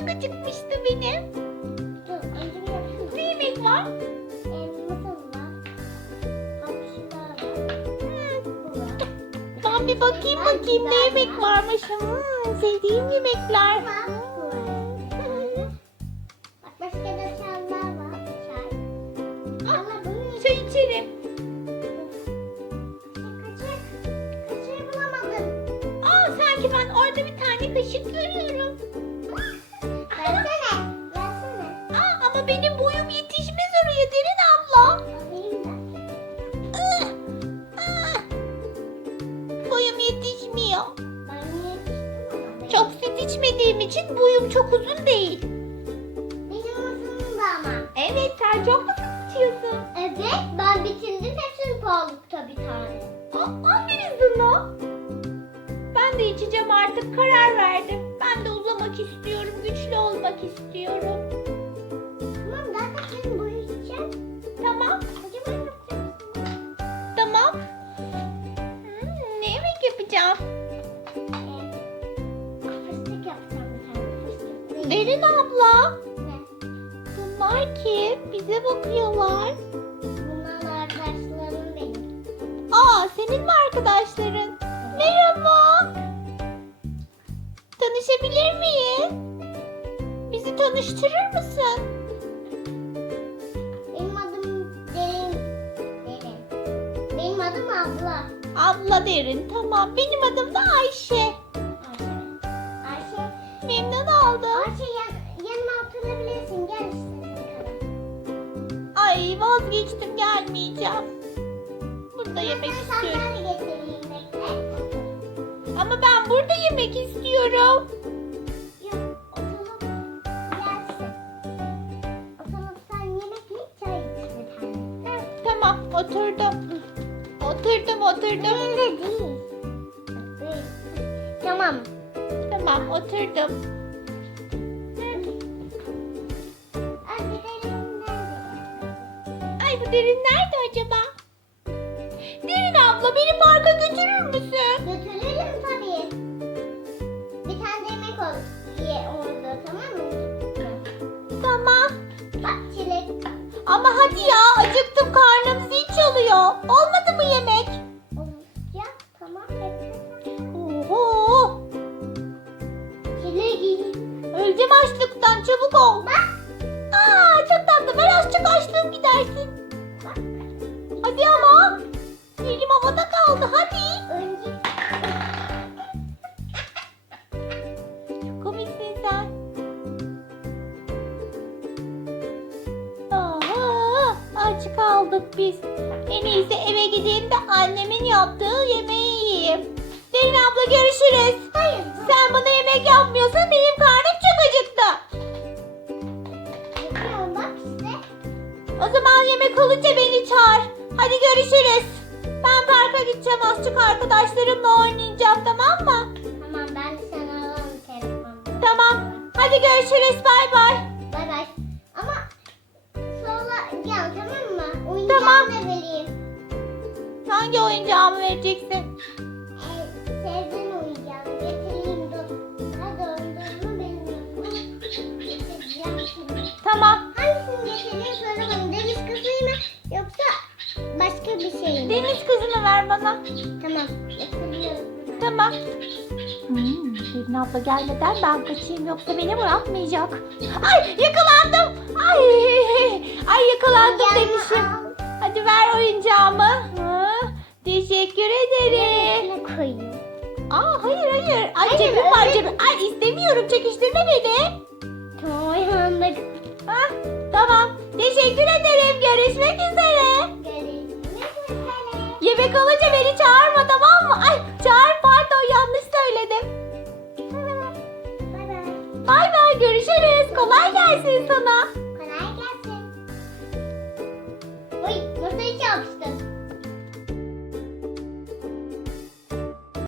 çok acıkmıştı benim. Ne yemek var? Ben bir bakayım bakayım ne yemek varmış. Hmm, sevdiğim yemekler. Var. Çay. İçerim. kaçak. Kaçağı bulamadım. Aa sanki ben orada bir tane kaşık görüyorum. Benim boyum yetişmez oraya Derin abla. Boyum yetişmiyor. Çok süt içmediğim için boyum çok uzun değil. Benim uzunum da ama. Evet sen çok mu süt içiyorsun? Evet ben bitirdim hepsini pahalıkta bir tane. Aa, aferin sana. Ben de içeceğim artık karar verdim. Ben de uzamak istiyorum, güçlü olmak istiyorum. Derin abla. Ne? Bunlar kim? Bize bakıyorlar. Bunlar arkadaşlarım benim. Aa, senin mi arkadaşların? Merhaba. Tanışabilir miyiz? Bizi tanıştırır mısın? Benim adım Derin. Derin. Benim adım abla. Abla Derin, tamam. Benim adım da. Ayşe. Memnun oldum. Ayşe yan, yanıma oturabilirsin. Gel istediğin kadar. Ay vazgeçtim gelmeyeceğim. Burada yemek istiyorum. sandalye getireyim bekle. Ama ben burada yemek istiyorum. Yok oturup yersin. Oturup sen yemek ye çay iç bir tane. Hı, tamam oturdum. Oturdum oturdum. Öyle. Değil. Tamam. Tamam oturdum. Ay bu derin nerede acaba? Derin abla beni parka götürür müsün? Götürürüm tabii. Bir tane yemek ol. Ye orada tamam mı? Tamam. Bak çilek. Ama hadi ya acıktım karnım zil çalıyor. Olmadı mı yemek? Çabuk ol. Aa çok tatlı ver azıcık açlığım gidersin. Hadi ama. Elim havada kaldı hadi. Çok komiksin sen. Aa, aç kaldık biz. En iyisi eve gideyim de annemin yaptığı yemeği yiyeyim. Derin abla görüşürüz. Hayır. Sen bana yemek yapmıyorsan benim karnım O zaman yemek olunca beni çağır. Hadi görüşürüz. Ben parka gideceğim azıcık arkadaşlarımla oynayacağım tamam mı? Tamam ben de sana alalım telefonu. Tamam. Hadi görüşürüz bay bay. Bay bay. Ama sonra gel tamam mı? Oyuncağını Tamam. da vereyim. Hangi oyuncağımı vereceksin? Ee, sevdiğin Tamam. Tamam. Hmm, Derin abla gelmeden ben kaçayım yoksa beni bırakmayacak. Ay yakalandım. Ay, ay yakalandım demişim. Hadi ver oyuncağımı. Ha, teşekkür ederim. Koyayım. Aa hayır hayır. Ay cebim var cebim. Ay istemiyorum çekiştirme beni. Tamam ayağında Ha, tamam. Teşekkür ederim. Görüşmek üzere bebek olunca beni çağırma tamam mı? Ay çağır pardon yanlış söyledim. Bay bay görüşürüz. Kolay gelsin sana.